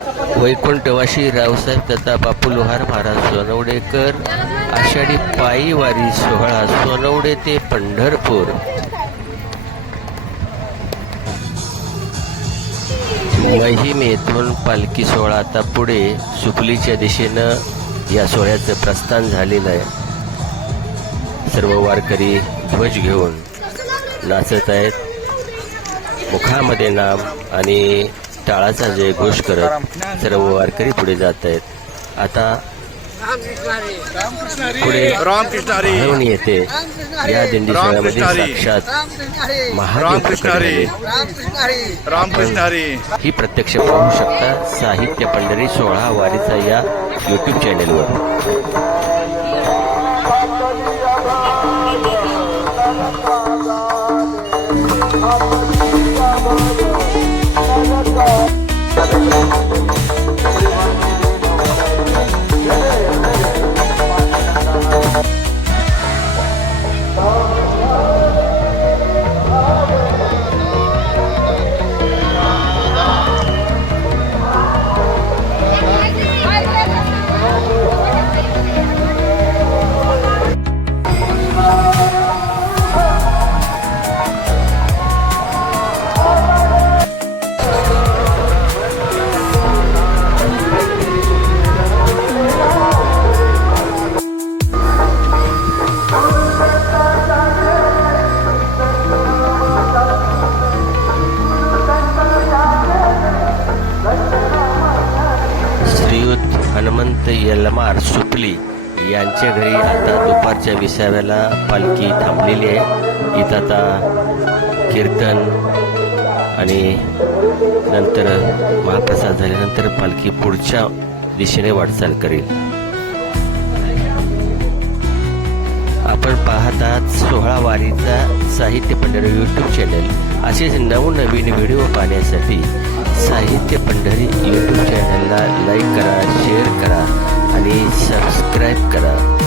वैकुंठवासी रावसाहेब दत्ता बापू लोहार महाराज सोनवडेकर आषाढी पायी वारी सोहळा सोनवडे ते पंढरपूर. महिमेतून पालखी सोहळा आता पुढे सुपलीच्या दिशेनं या सोहळ्याचं प्रस्थान झालेलं आहे. सर्व वारकरी ध्वज घेऊन नाचत आहेत. मुखामध्ये नाम आणि टाळाचा जयघोष करत सर्व वारकरी पुढे जात आहेत. आता पुढे घेऊन येते या दिंडी सोहळ्यामध्ये साक्षात महादेव प्रकट झाले. ही प्रत्यक्ष पाहू शकता साहित्य पंढरी सोहळा वारीचा या YouTube चॅनेलवर. हनुमंत यलमार सुपली यांच्या घरी आता दुपारच्या 20व्याला पालखी थांबलेली आहे. इथं आता कीर्तन आणि नंतर महाप्रसाद झाल्यानंतर पालखी पुढच्या दिशेने वाटचाल करेल. आपण पाहत आहात सोहळा वारीचा साहित्य पंढरी YouTube चॅनल. असेच नवनवीन व्हिडिओ पाहण्यासाठी साहित्य पंढरी YouTube चॅनलला लाईक करा, शेअर करा आणि सबस्क्राईब करा.